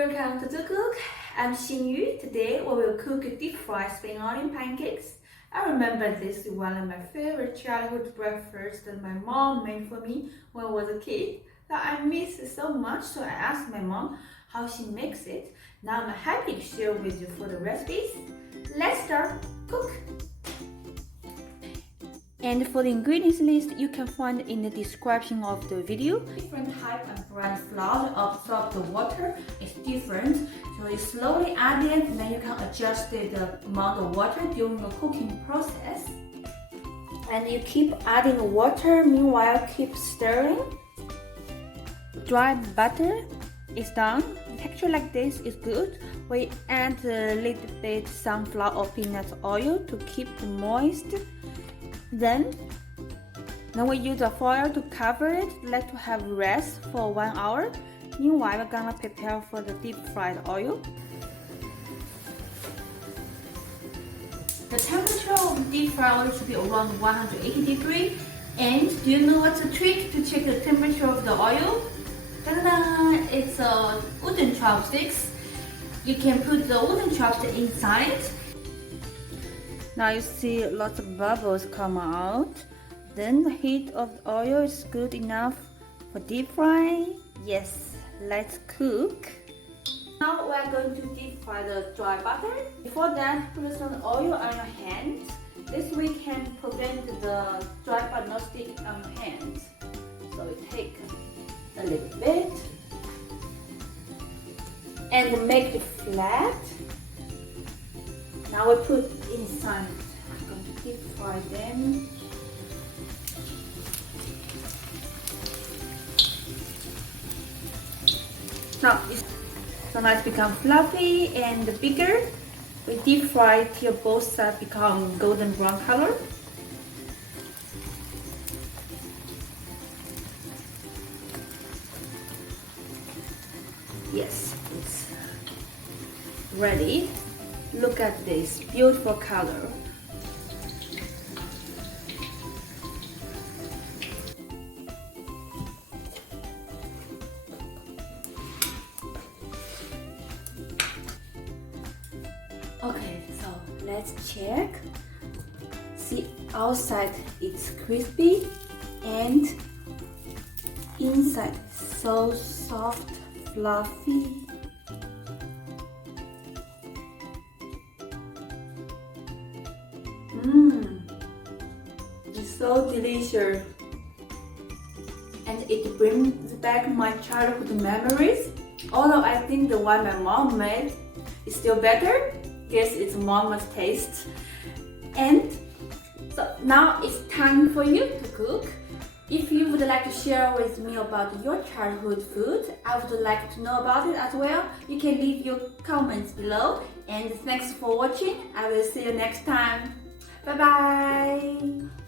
Welcome to Zhucook. I'm Xinyu. Today we will cook deep fried spring onion pancakes. I remember this is one of my favorite childhood breakfasts that my mom made for me when I was a kid. That I miss it so much, so I asked my mom how she makes it. Now I'm happy to share with you for the recipes. Let's start cook. And for the ingredients list, you can find in the description of the video. Different type of brand flour to absorb the water is different. So you slowly add it, and then you can adjust the amount of water during the cooking process. And you keep adding water, meanwhile keep stirring. Dry butter is done. Texture like this is good. We add a little bit sunflower or peanut oil to keep it moist. Then we use the foil to cover it, let it have rest for 1 hour. Meanwhile, we're gonna prepare for the deep fried oil. The temperature of the deep fried oil should be around 180 degrees. And do you know what's the trick to check the temperature of the oil? Ta-da! It's a wooden chopsticks. You can put the wooden chopstick inside. Now you see lots of bubbles come out. Then the heat of the oil is good enough for deep frying. Yes, let's cook. Now we are going to deep fry the dry butter. Before that, put some oil on your hands. This way can prevent the dry butter not sticking on your hands. So we take a little bit and make it flat. Now we put inside. I'm going to deep fry them. Now it's become fluffy and bigger. We deep fry till both sides become golden brown color. Yes, it's ready. Look at this beautiful color. Okay, so let's check. See, outside it's crispy and inside so soft, fluffy. It's so delicious, and it brings back my childhood memories. Although I think the one my mom made is still better. Guess it's mama's taste. And so now it's time for you to cook. If you would like to share with me about your childhood food, I would like to know about it as well. You can leave your comments below. And thanks for watching. I will see you next time. Bye bye.